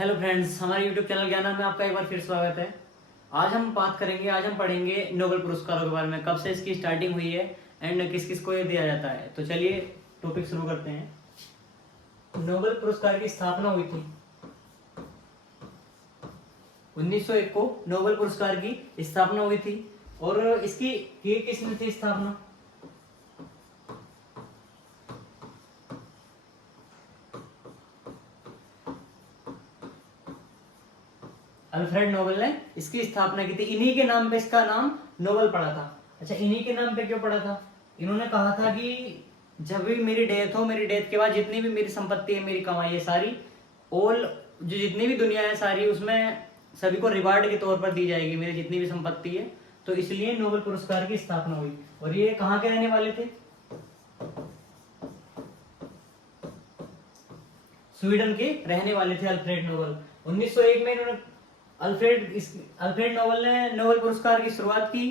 Hello friends, हमारे YouTube channel ज्ञानम में आपका एक बार फिर स्वागत है। आज हम पढ़ेंगे नोबेल पुरस्कारों के बारे में, कब से इसकी स्टार्टिंग हुई है एंड किस किस को ये दिया जाता है। तो चलिए टॉपिक शुरू करते हैं। नोबेल पुरस्कार की स्थापना हुई थी 1901 को। नोबेल पुरस्कार की स्थापना हुई थी और इसकी किसने थी स्थापना? अल्फ्रेड नोबेल ने इसकी स्थापना की थी। इन्हीं के नाम पे इसका नाम नोबेल पड़ा था। अच्छा, इन्हीं के नाम पे क्यों पड़ा था? इन्होंने कहा था कि जब भी मेरी डेथ हो, मेरी डेथ के बाद जितनी भी मेरी संपत्ति है, मेरी कमाई है सारी, ऑल जो जितनी भी दुनिया है सारी, उसमें सभी को रिवार्ड के तौर पर दी जाएगी मेरी जितनी भी संपत्ति है। तो इसलिए नोबेल पुरस्कार की स्थापना हुई। और ये कहाँ के रहने वाले थे? स्वीडन के रहने वाले थे अल्फ्रेड नोबेल। 1901 में इन्होंने अल्फ्रेड नोबेल ने नोबेल पुरस्कार की शुरुआत की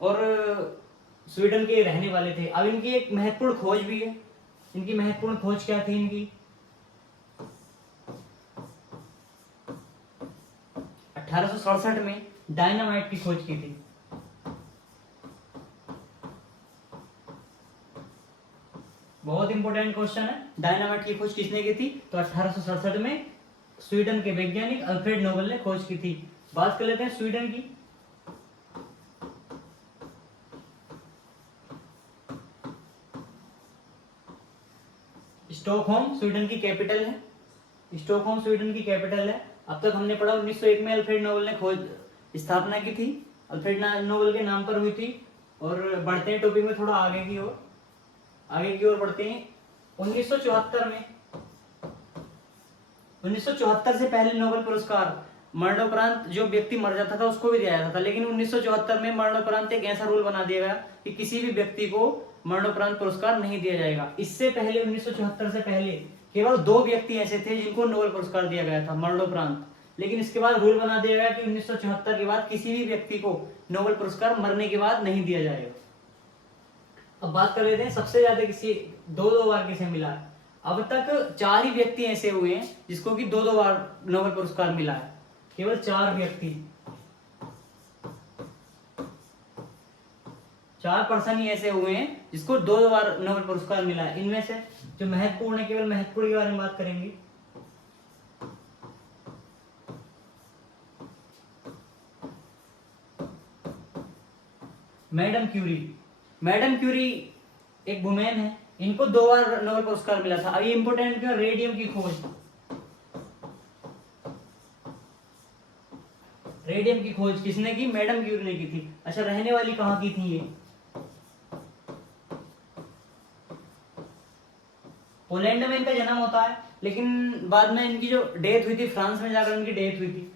और स्वीडन के रहने वाले थे। अब इनकी एक महत्वपूर्ण खोज भी है। इनकी महत्वपूर्ण खोज क्या थी? इनकी 1867 में डायनामाइट की खोज की थी। बहुत इंपॉर्टेंट क्वेश्चन है। डायनामाइट की खोज किसने की थी? तो 1867 में स्वीडन के वैज्ञानिक अल्फ्रेड नोबेल ने खोज की थी। बात कर लेते हैं स्वीडन की। स्टॉकहोम स्वीडन की कैपिटल है। स्टॉकहोम स्वीडन की कैपिटल है। अब तक हमने पढ़ा 1901 में अल्फ्रेड नोबेल ने खोज स्थापना की थी, अल्फ्रेड नोबेल के नाम पर हुई थी। और बढ़ते हैं टॉपिक में थोड़ा आगे की ओर बढ़ते हैं। 1974 से पहले नोबेल पुरस्कार मरणोपरांत जो व्यक्ति मर जाता था उसको भी दिया जाता था, लेकिन 1974 में मरणोपरांत एक ऐसा रूल बना दिया गया कि किसी भी व्यक्ति को मरणोपरांत पुरस्कार नहीं दिया जाएगा। इससे पहले 1974 से पहले केवल 2 व्यक्ति ऐसे थे जिनको नोबेल पुरस्कार दिया गया था मरणोपरांत, लेकिन इसके बाद रूल बना दिया गया कि 1974 के बाद किसी भी व्यक्ति को नोबेल पुरस्कार मरने के बाद नहीं दिया जाएगा। अब बात कर लेते हैं सबसे ज्यादा किसी दो बार किसे मिला है। अब तक 4 ही व्यक्ति ऐसे हुए हैं जिसको कि 2 बार नोबेल पुरस्कार मिला है। केवल 4 व्यक्ति, 4 पर्सन ही ऐसे हुए हैं जिसको 2 बार नोबेल पुरस्कार मिला है। इनमें से जो महत्वपूर्ण है, केवल महत्वपूर्ण के बारे में बात करेंगे। मैडम क्यूरी एक वुमेन है, इनको 2 बार नोबेल पुरस्कार मिला था। अभी इंपोर्टेंट क्यों? रेडियम की खोज। रेडियम की खोज किसने की? मैडम क्यूरी ने की थी। अच्छा, रहने वाली कहाँ की थी ये? पोलैंड में इनका जन्म होता है, लेकिन बाद में इनकी जो डेथ हुई थी, फ्रांस में जाकर इनकी डेथ हुई थी।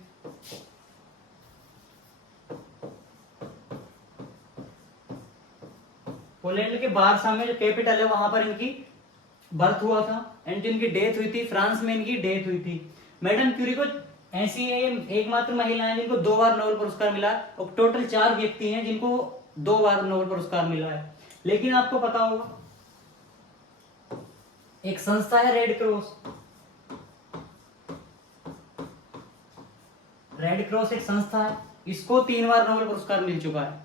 पोलैंड के बारसा में जो कैपिटल है वहां पर इनकी बर्थ हुआ था एंड जो इनकी डेथ हुई थी, फ्रांस में इनकी डेथ हुई थी। मैडम क्यूरी को ऐसी एकमात्र महिला है जिनको 2 बार नोबेल पुरस्कार मिला, और टोटल 4 व्यक्ति हैं जिनको 2 बार नोबेल पुरस्कार मिला है। लेकिन आपको पता होगा एक संस्था है रेड क्रॉस। रेड क्रॉस एक संस्था है, इसको 3 बार नोबेल पुरस्कार मिल चुका है।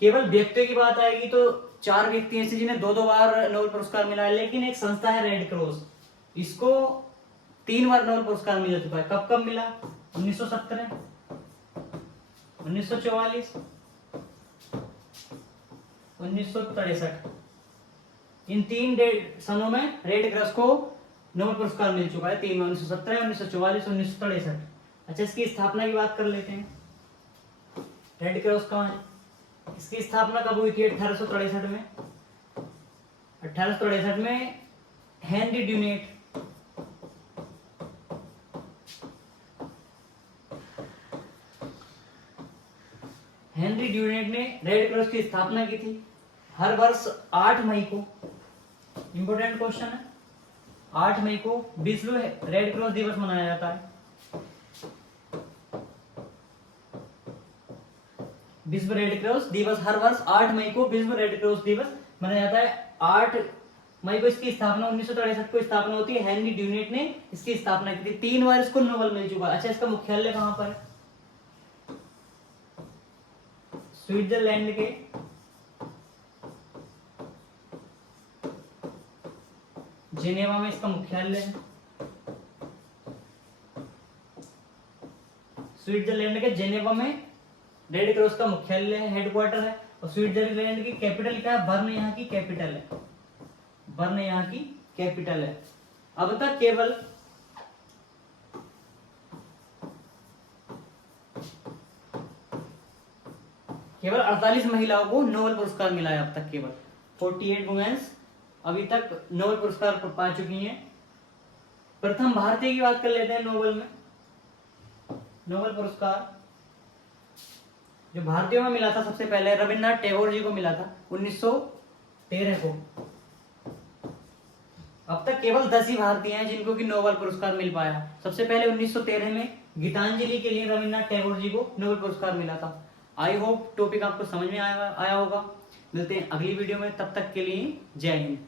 केवल व्यक्तियों की बात आएगी तो 4 व्यक्ति ऐसे जिन्हें 2 बार नोबेल पुरस्कार मिला है, लेकिन एक संस्था है रेड क्रॉस, इसको 3 बार नोबेल पुरस्कार मिल चुका है। कब कब मिला? 1917, 1944, 1963। इन 3 सनों में रेड क्रॉस को नोबेल पुरस्कार मिल चुका है। 3 में 1917, 1944, 1963। अच्छा, इसकी स्थापना की बात कर लेते हैं। रेड क्रॉस का इसकी स्थापना कब हुई थी? 1863 में। 1863 में हेनरी ड्यूनेट ने रेड क्रॉस की स्थापना की थी। हर वर्ष 8 मई को, इंपोर्टेंट क्वेश्चन है, 8 मई को विश्व रेड क्रॉस दिवस मनाया जाता है। विश्व रेड क्रॉस दिवस हर वर्ष 8 मई को विश्व रेड क्रॉस दिवस मनाया जाता है। 8 मई को इसकी स्थापना 1963 को स्थापना होती है। हेनरी ड्यूनेट ने इसकी स्थापना की थी। 3 बार इसको नोबेल मिल चुका है। अच्छा, इसका मुख्यालय कहां पर है? स्विट्जरलैंड के जिनेवा में इसका मुख्यालय है। स्विट्जरलैंड के जिनेवा में रेड क्रॉस का मुख्यालय है, हेडक्वार्टर है। और स्विट्जरलैंड की कैपिटल क्या है? बर्न यहाँ की कैपिटल है। बर्न यहाँ की कैपिटल है। अब तक केवल केवल 48 महिलाओं को नोबेल पुरस्कार मिला है। अब तक केवल 48 वुमेन्स अभी तक नोबेल पुरस्कार पा चुकी हैं। प्रथम भारतीय की बात कर लेते हैं। नोबेल में नोबेल पुरस्कार जो भारतीयों में मिला था सबसे पहले रविन्द्रनाथ टैगोर जी को मिला था 1913 को। अब तक केवल 10 ही भारतीय हैं जिनको कि नोबेल पुरस्कार मिल पाया। सबसे पहले 1913 में गीतांजलि के लिए रविन्द्रनाथ टैगोर जी को नोबेल पुरस्कार मिला था। आई होप टॉपिक आपको समझ में आया होगा। मिलते हैं अगली वीडियो में, तब तक के लिए जय हिंद।